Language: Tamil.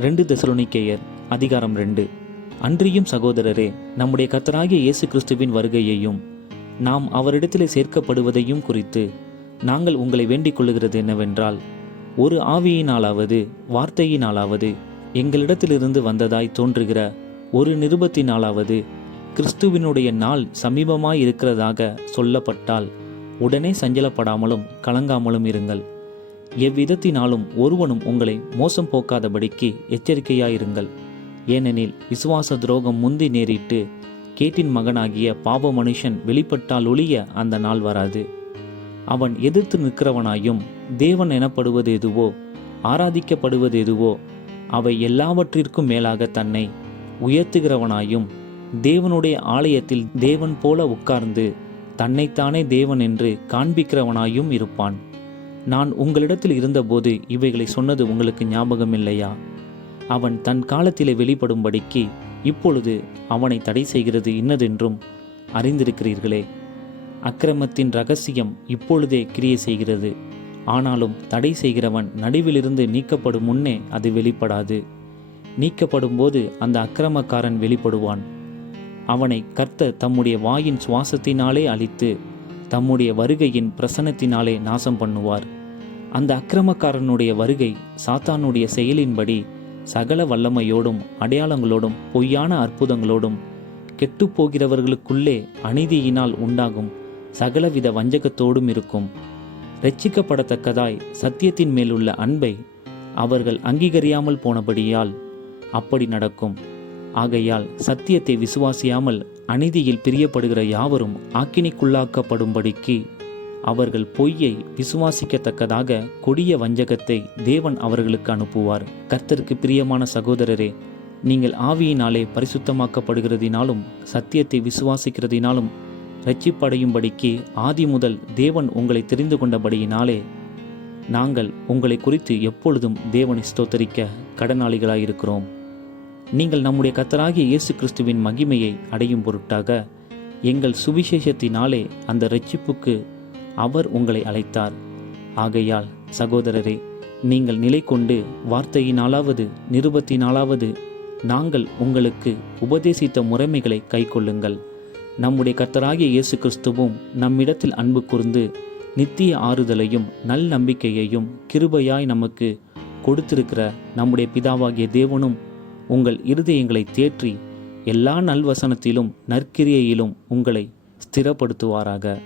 2 தெசலோனிக்கேயர் அதிகாரம் 2. அன்றியும் சகோதரரே, நம்முடைய கர்த்தராகிய இயேசு கிறிஸ்துவின் வருகையையும் நாம் அவரிடத்திலே சேர்க்கப்படுவதையும் குறித்து நாங்கள் உங்களை வேண்டிக் கொள்ளுகிறது என்னவென்றால், ஒரு ஆவியினாலாவது வார்த்தையினாலாவது எங்களிடத்திலிருந்து வந்ததாய் தோன்றுகிற ஒரு நிருபத்தினாலாவது கிறிஸ்துவினுடைய நாள் சமீபமாய் இருக்கிறதாக சொல்லப்பட்டால் உடனே சஞ்சலப்படாமலும் கலங்காமலும் இருங்கள். எவ்விதத்தினாலும் ஒருவனும் உங்களை மோசம் போக்காதபடிக்கு எச்சரிக்கையாயிருங்கள். ஏனெனில் விசுவாச துரோகம் முந்தி நேரிட்டு கேட்டின் மகனாகிய பாவ மனுஷன் வெளிப்பட்டால் ஒழிய அந்த நாள் வராது. அவன் எதிர்த்து நிற்கிறவனாயும் தேவன் எனப்படுவது எதுவோ ஆராதிக்கப்படுவது எதுவோ அவை எல்லாவற்றிற்கும் மேலாக தன்னை உயர்த்துகிறவனாயும் தேவனுடைய ஆலயத்தில் தேவன் போல உட்கார்ந்து தன்னைத்தானே தேவன் என்று காண்பிக்கிறவனாயும் இருப்பான். நான் உங்களிடத்தில் இருந்தபோது இவைகளை சொன்னது உங்களுக்கு ஞாபகம் இல்லையா? அவன் தன் காலத்திலே வெளிப்படும்படிக்கு இப்பொழுது அவனை தடை செய்கிறது இன்னதென்றும் அறிந்திருக்கிறீர்களே. அக்கிரமத்தின் இரகசியம் இப்பொழுதே கிரியை செய்கிறது. ஆனாலும் தடை செய்கிறவன் நடுவிலிருந்து நீக்கப்படும் முன்னே அது வெளிப்படாது. நீக்கப்படும் போது அந்த அக்கிரமக்காரன் வெளிப்படுவான். அவனை கர்த்தர் தம்முடைய வாயின் சுவாசத்தினாலே அழித்து தம்முடைய வருகையின் பிரசன்னத்தினாலே நாசம் பண்ணுவார். அந்த அக்கிரமக்காரனுடைய வருகை சாத்தானுடைய செயலின்படி சகல வல்லமையோடும் அடையாளங்களோடும் பொய்யான அற்புதங்களோடும் கெட்டுப்போகிறவர்களுக்குள்ளே அநீதியினால் உண்டாகும் சகலவித வஞ்சகத்தோடும் இருக்கும். இரட்சிக்கப்படத்தக்கதாய் சத்தியத்தின் மேலுள்ள அன்பை அவர்கள் அங்கீகரியாமல் போனபடியால் அப்படி நடக்கும். ஆகையால் சத்தியத்தை விசுவாசியாமல் அநீதியில் பிரியப்படுகிற யாவரும் ஆக்கினிக்குள்ளாக்கப்படும்படிக்கு அவர்கள் பொய்யை விசுவாசிக்கத்தக்கதாக கொடிய வஞ்சகத்தை தேவன் அவர்களுக்கு அனுப்புவார். கர்த்தருக்கு பிரியமான சகோதரரே, நீங்கள் ஆவியினாலே பரிசுத்தமாக்கப்படுகிறதினாலும் சத்தியத்தை விசுவாசிக்கிறதினாலும் இரட்சிப்படையும்படிக்கு ஆதி முதல் தேவன் உங்களை தெரிந்து கொண்டபடியினாலே நாங்கள் உங்களை குறித்து எப்பொழுதும் தேவனை ஸ்தோத்தரிக்க கடனாளிகளாயிருக்கிறோம். நீங்கள் நம்முடைய கர்த்தராகிய இயேசு கிறிஸ்துவின் மகிமையை அடையும் பொருட்டாக எங்கள் சுவிசேஷத்தினாலே அந்த இரட்சிப்புக்கு அவர் உங்களை அழைத்தார். ஆகையால் சகோதரரே, நீங்கள் நிலை கொண்டு வார்த்தையினாலாவது நிருபத்தினாலாவது நாங்கள் உங்களுக்கு உபதேசித்த முறைமைகளை கைக்கொள்ளுங்கள். நம்முடைய கர்த்தராகிய இயேசு கிறிஸ்துவும் நம்மிடத்தில் அன்பு கூர்ந்து நித்திய ஆறுதலையும் நல் நம்பிக்கையையும் கிருபையாய் நமக்கு கொடுத்திருக்கிற நம்முடைய பிதாவாகிய தேவனும் உங்கள் இருதயங்களை தேற்றி எல்லா நல்வசனத்திலும் நற்கிரியையிலும் உங்களை ஸ்திரப்படுத்துவாராக.